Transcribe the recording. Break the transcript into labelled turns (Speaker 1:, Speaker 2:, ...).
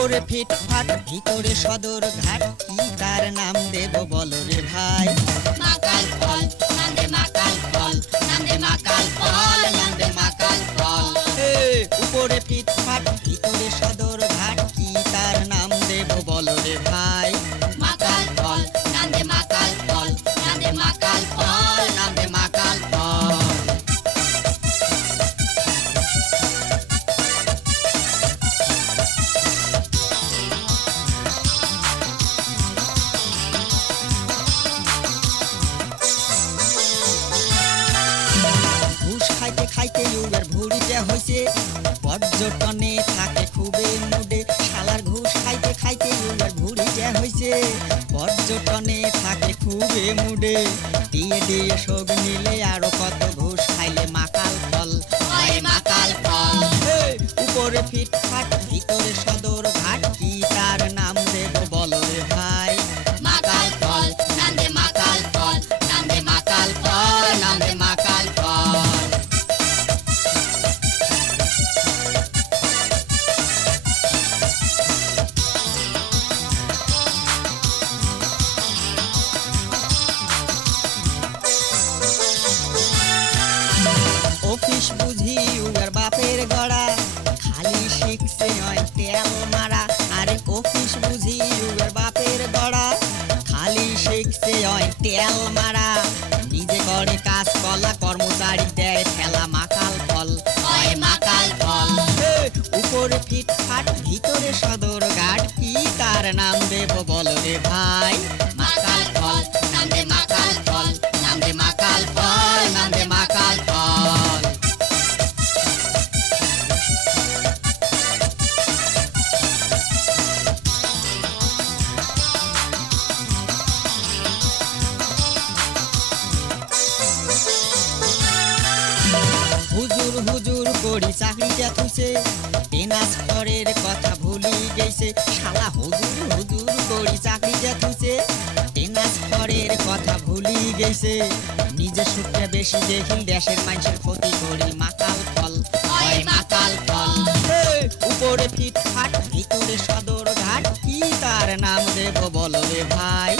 Speaker 1: উপরে ফিটফাট ভিতরে সদর ঘাট কি তার নাম দেব বল রে ভাই?
Speaker 2: মাকাল ফল নান্দে মাকাল ফল নান্দে মাকাল ফল নান্দে মাকাল ফল।
Speaker 1: উপরে ফিটফাট ভিতরে সদর ঘাট কি তার নাম দেব বল রে ভাই খাইতে খাইতে ইউবের ভুড়িতে হইছে। পর্যটনে থাকে খুবই মুডে, শালার ঘুষ খাইতে খাইতে ইউবের ভুড়িতে হইছে। পর্যটনে থাকে খুবই মুডে, দিয়ে দিয়ে শোক নিলে আরও কত ঘুষ খাইলে মাকাল অফিস বুঝি উগার বাপের গড়া। খালি শিখছে ওই তেল মারা, আরে অফিস বুঝি উগার বাপের গড়া। খালি শিখছে ওই তেল মারা, নিজে করে কাজ কলা, কর্মচারী দেয় ঠেলা, মাকাল ফল।
Speaker 2: হয় মাকাল ফল।
Speaker 1: উপরে ফিটফাট, ভিতরে সদর ঘাট কি তার নাম দেব বলো রে ভাই? হুজুর হুজুর করি চাকরিটা থুছে পেনাস পরের কথা ভুলি গেছে। শালা হুজুর হুজুর করি চাকরিটা থুছে পেনাস পরের কথা ভুলি গেছে। নিজের সুখে বেশি দেখিল দেশের মানুষের ক্ষতি করি মাকাল ফল।
Speaker 2: মাকাল ফল।
Speaker 1: উপরে ফিটফাট ভিতরে সদর ঘাট। কি তার নাম দেব বলো রে ভাই?